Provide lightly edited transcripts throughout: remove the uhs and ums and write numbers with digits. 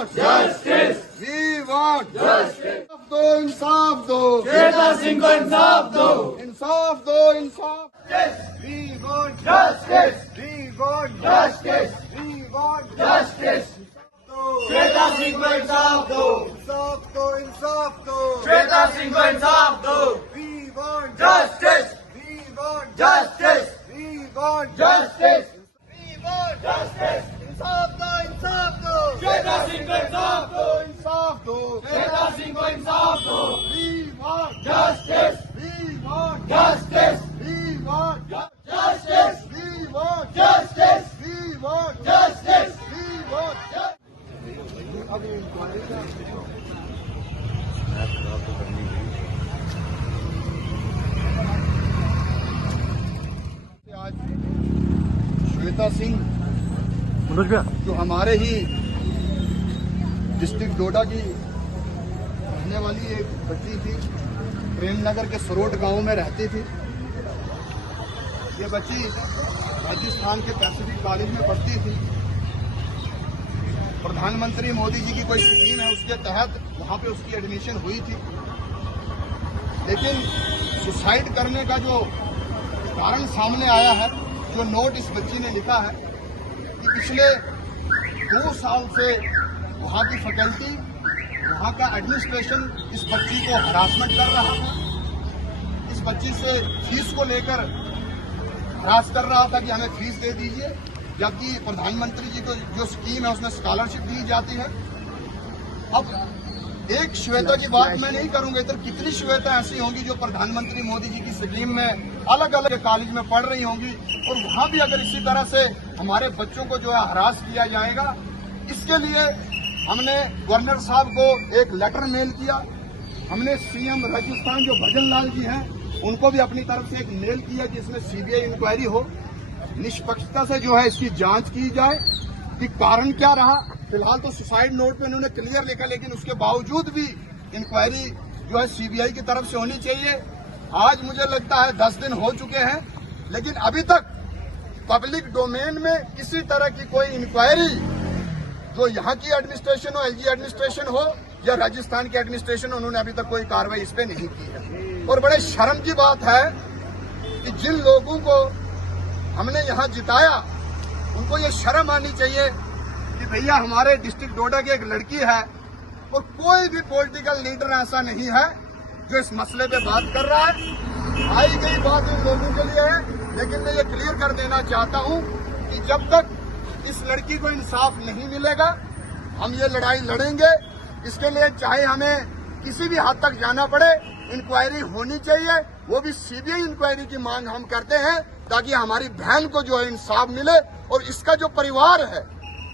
want justice. We want Justice. इंसाफ दो श्वेता सिंह को इंसाफ दो. इंसाफ दो इंसाफ. We want Justice. We want Justice. We want Justice. Shweta Singh को इंसाफ दो. इंसाफ दो इंसाफ दो. श्वेता सिंह को इंसाफ दो. We want Justice. We want Justice. We want Justice. We want Justice. इंसाफ दो इंसाफ दो. श्वेता सिंह को इंसाफ दो. इंसाफ दो. श्वेता सिंह को इंसाफ दो. We want Justice. We want Justice. We want Justice. We want Justice. We want Justice. We want अब इंक्वायरी का आज श्वेता सिंह जो हमारे ही डिस्ट्रिक्ट डोडा की रहने वाली एक बच्ची थी, प्रेमनगर के सरोट गांव में रहती थी। ये बच्ची राजस्थान के पैसिफिक कॉलेज में पढ़ती थी। प्रधानमंत्री मोदी जी की कोई स्कीम है, उसके तहत वहां पे उसकी एडमिशन हुई थी। लेकिन सुसाइड करने का जो कारण सामने आया है, जो नोट इस बच्ची ने लिखा है कि पिछले 2 साल से वहां की फैकल्टी, वहां का एडमिनिस्ट्रेशन इस बच्ची को हरासमेंट कर रहा था। इस बच्ची से फीस को लेकर हरास कर रहा था कि हमें फीस दे दीजिए, जबकि प्रधानमंत्री जी को जो स्कीम है उसमें स्कॉलरशिप दी जाती है। अब एक श्वेता की बात मैं नहीं करूंगा, इधर कितनी श्वेता ऐसी होंगी जो प्रधानमंत्री मोदी जी की स्कीम में अलग अलग कॉलेज में पढ़ रही होंगी, और वहां भी अगर इसी तरह से हमारे बच्चों को जो है हरास किया जाएगा। इसके लिए हमने गवर्नर साहब को एक लेटर मेल किया। हमने सीएम राजस्थान जो भजन लाल जी हैं उनको भी अपनी तरफ से एक मेल किया कि इसमें सीबीआई इंक्वायरी हो, निष्पक्षता से जो है इसकी जांच की जाए कि कारण क्या रहा। फिलहाल तो सुसाइड नोट पे उन्होंने क्लियर लिखा, लेकिन उसके बावजूद भी इंक्वायरी जो है सीबीआई की तरफ से होनी चाहिए। आज मुझे लगता है 10 दिन हो चुके हैं, लेकिन अभी तक पब्लिक डोमेन में किसी तरह की कोई इंक्वायरी, जो यहाँ की एडमिनिस्ट्रेशन हो, एलजी एडमिनिस्ट्रेशन हो या राजस्थान की एडमिनिस्ट्रेशन, उन्होंने अभी तक कोई कार्रवाई इस पे नहीं की है। और बड़े शर्म की बात है कि जिन लोगों को हमने यहाँ जिताया उनको ये शर्म आनी चाहिए कि भैया हमारे डिस्ट्रिक्ट डोडा की एक लड़की है, और कोई भी पॉलिटिकल लीडर ऐसा नहीं है जो इस मसले पे बात कर रहा है। आई गई बात उन लोगों के लिए है, लेकिन मैं ये क्लियर कर देना चाहता हूँ कि जब तक इस लड़की को इंसाफ नहीं मिलेगा हम ये लड़ाई लड़ेंगे। इसके लिए चाहे हमें किसी भी हद तक जाना पड़े, इंक्वायरी होनी चाहिए, वो भी सीबीआई इंक्वायरी की मांग हम करते हैं, ताकि हमारी बहन को जो है इंसाफ मिले। और इसका जो परिवार है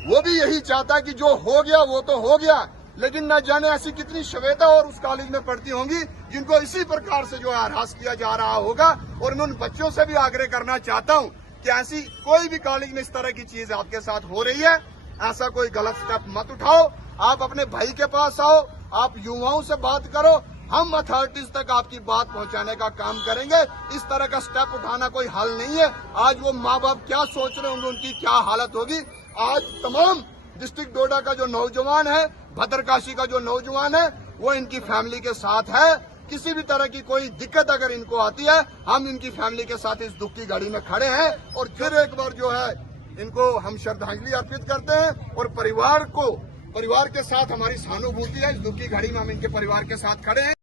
वो भी यही चाहता है कि जो हो गया वो तो हो गया, लेकिन न जाने ऐसी कितनी श्वेता और उस कॉलेज में पढ़ती होंगी जिनको इसी प्रकार से जो है हरास किया जा रहा होगा। और मैं उन बच्चों से भी आग्रह करना चाहता हूं कि ऐसी कोई भी कॉलेज में इस तरह की चीज आपके साथ हो रही है, ऐसा कोई गलत स्टेप मत उठाओ। आप अपने भाई के पास आओ, आप युवाओं से बात करो, हम अथॉरिटीज तक आपकी बात पहुंचाने का काम करेंगे। इस तरह का स्टेप उठाना कोई हल नहीं है। आज वो माँ बाप क्या सोच रहे होंगे, उनकी क्या हालत होगी। आज तमाम डिस्ट्रिक्ट डोडा का जो नौजवान है, भद्रकाशी का जो नौजवान है, वो इनकी फैमिली के साथ है। किसी भी तरह की कोई दिक्कत अगर इनको आती है, हम इनकी फैमिली के साथ इस दुख की घड़ी में खड़े हैं। और फिर एक बार जो है इनको हम श्रद्धांजलि अर्पित करते हैं, और परिवार के साथ हमारी सहानुभूति है। इस दुख की घड़ी में हम इनके परिवार के साथ खड़े हैं।